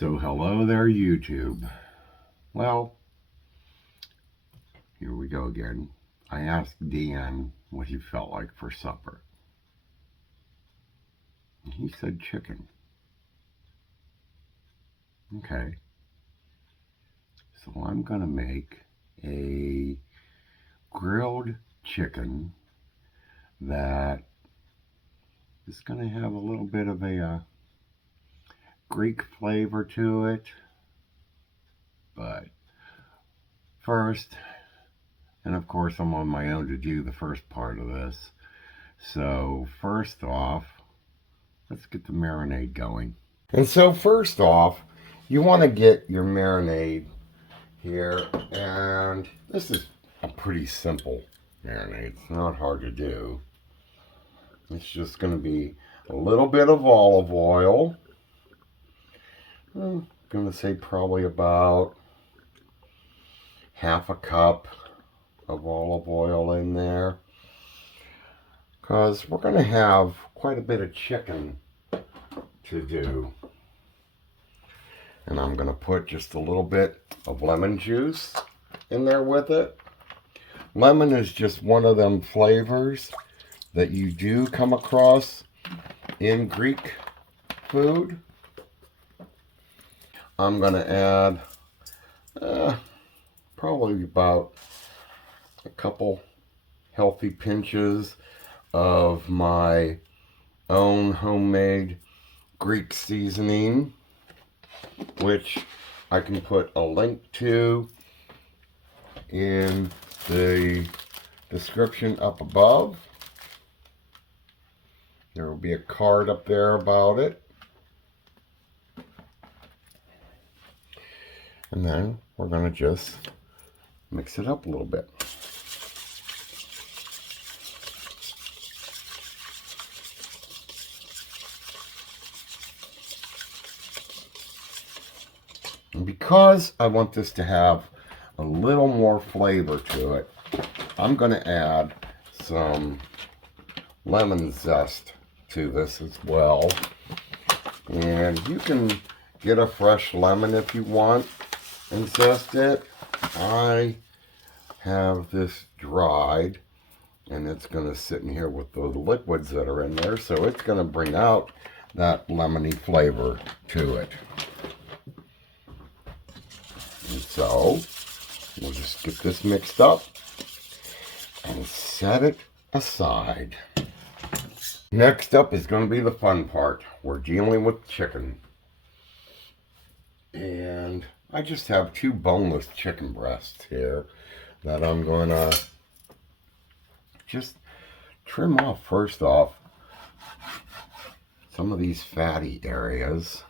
So hello there, YouTube. Well, here we go again. I asked Dean what he felt like for supper. And he said chicken. Okay. So I'm going to make a grilled chicken that is going to have a little bit of a Greek flavor to it. But first, and of course I'm on my own to do the first part of this. So first off, let's get the marinade going. And so first off, you want to get your marinade here. And this is a pretty simple marinade. It's not hard to do. It's just going to be a little bit of olive oil. I'm going to say probably about half a cup of olive oil in there, because we're going to have quite a bit of chicken to do. And I'm going to put just a little bit of lemon juice in there with it. Lemon is just one of them flavors that you do come across in Greek food. I'm going to add probably about a couple healthy pinches of my own homemade Greek seasoning, which I can put a link to in the description up above. There will be a card up there about it. And then we're going to just mix it up a little bit. And because I want this to have a little more flavor to it, I'm going to add some lemon zest to this as well. And you can get a fresh lemon if you want and zest it. I have this dried, and it's going to sit in here with the liquids that are in there, so it's going to bring out that lemony flavor to it. And so we'll just get this mixed up and set it aside. Next up is going to be the fun part. We're dealing with chicken. And I just have 2 boneless chicken breasts here that I'm going to just trim off. First off, some of these fatty areas.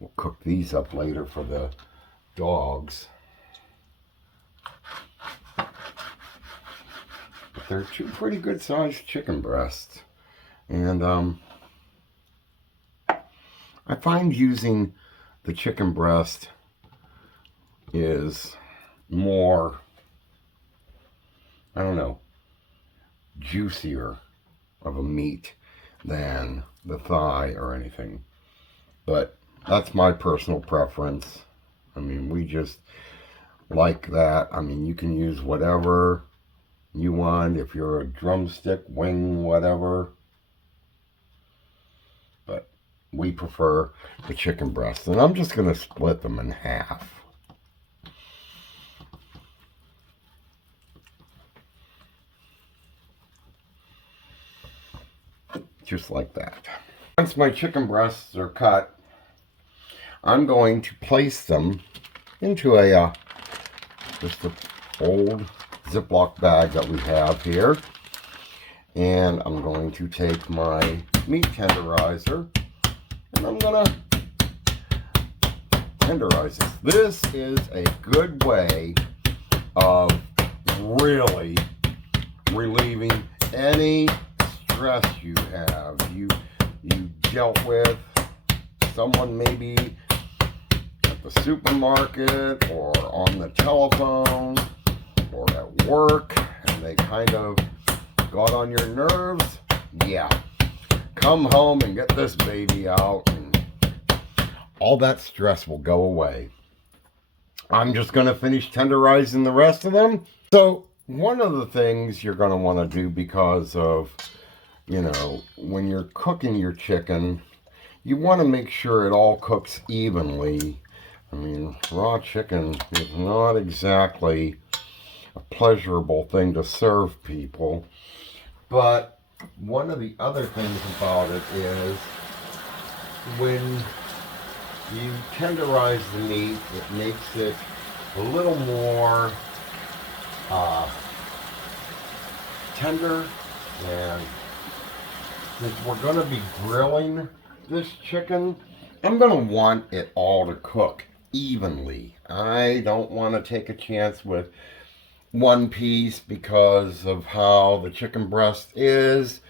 We'll cook these up later for the dogs. But they're 2 pretty good sized chicken breasts. And I find using the chicken breast is more, I don't know, juicier of a meat than the thigh or anything. But that's my personal preference. I mean, we just like that. I mean, you can use whatever you want. If you're a drumstick, wing, whatever. But we prefer the chicken breasts. And I'm just going to split them in half. Just like that. Once my chicken breasts are cut, I'm going to place them into a just an old Ziploc bag that we have here. And I'm going to take my meat tenderizer and I'm going to tenderize this. This is a good way of really relieving any stress you have. You dealt with someone maybe at the supermarket or on the telephone or at work, and they kind of got on your nerves. Yeah, come home and get this baby out, and all that stress will go away. I'm just going to finish tenderizing the rest of them. So one of the things you're going to want to do, because of, you know, when you're cooking your chicken, you want to make sure it all cooks evenly. I mean, raw chicken is not exactly a pleasurable thing to serve people. But one of the other things about it is when you tenderize the meat, it makes it a little more tender. And since we're going to be grilling this chicken, I'm going to want it all to cook evenly. I don't want to take a chance with one piece because of how the chicken breast is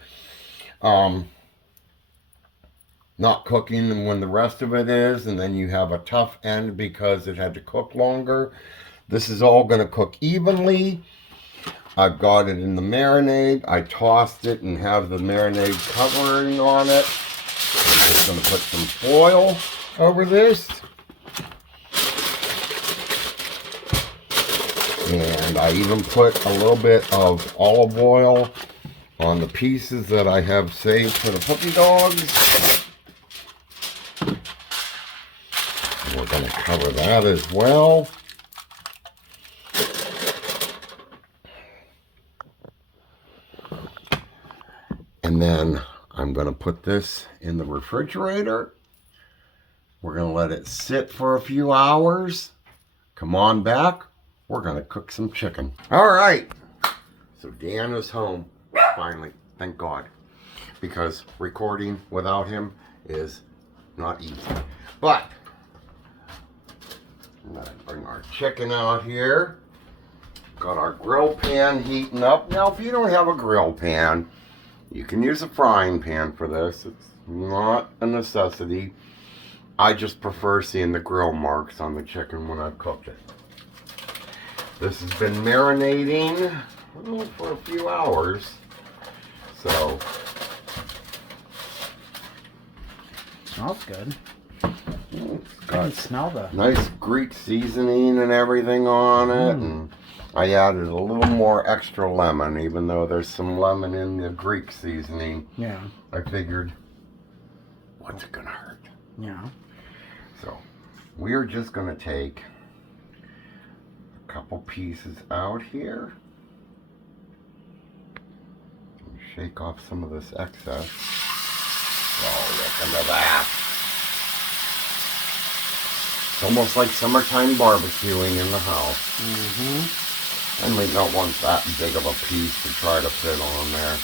not cooking when the rest of it is, and then you have a tough end because it had to cook longer. This is all going to cook evenly. I've got it in the marinade. I tossed it and have the marinade covering on it. I'm just going to put some foil over this. And I even put a little bit of olive oil on the pieces that I have saved for the puppy dogs. And we're going to cover that as well. And then I'm going to put this in the refrigerator. We're going to let it sit for a few hours. Come on back. We're going to cook some chicken. All right. So Dan is home finally. Thank God. Because recording without him is not easy. But I'm going to bring our chicken out here. Got our grill pan heating up. Now, if you don't have a grill pan, you can use a frying pan for this. It's not a necessity. I just prefer seeing the grill marks on the chicken when I've cooked it. This has been marinating for a few hours. So. Smells good. It's I can smell the nice Greek seasoning and everything on it. And I added a little more extra lemon, even though there's some lemon in the Greek seasoning. Yeah. I figured, what's it gonna hurt? Yeah. So, we're just gonna take a couple pieces out here. Shake off some of this excess. Oh, look at that. It's almost like summertime barbecuing in the house. Mm-hmm. I might not want that big of a piece to try to fit on there.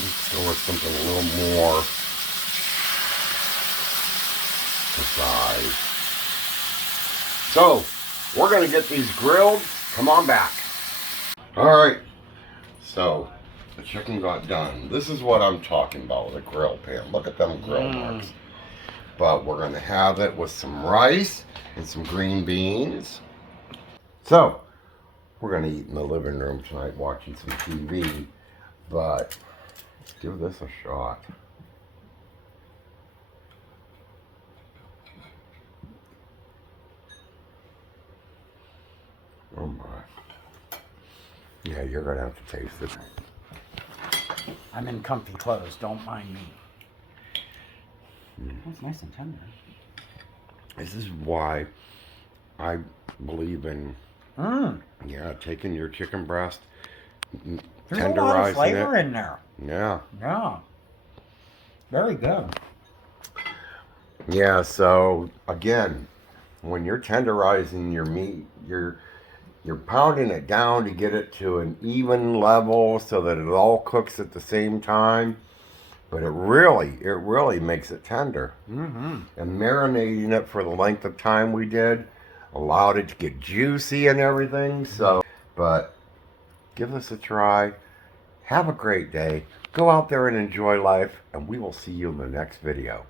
Let's go with something a little more precise. So, we're going to get these grilled. Come on back. Alright, so the chicken got done. This is what I'm talking about with a grill pan. Look at them grill marks. But we're going to have it with some rice and some green beans. So, we're going to eat in the living room tonight watching some TV. But let's give this a shot. Oh my. Yeah, you're going to have to taste it. I'm in comfy clothes. Don't mind me. That's nice and tender. This is why I believe in, taking your chicken breast, There's tenderizing a lot of flavor it. in there. Yeah. Yeah. Very good. Yeah, so again, when you're tenderizing your meat, you're pounding it down to get it to an even level so that it all cooks at the same time. But it really makes it tender. Mm-hmm. And marinating it for the length of time we did allowed it to get juicy and everything. So, but give this a try. Have a great day. Go out there and enjoy life, and we will see you in the next video.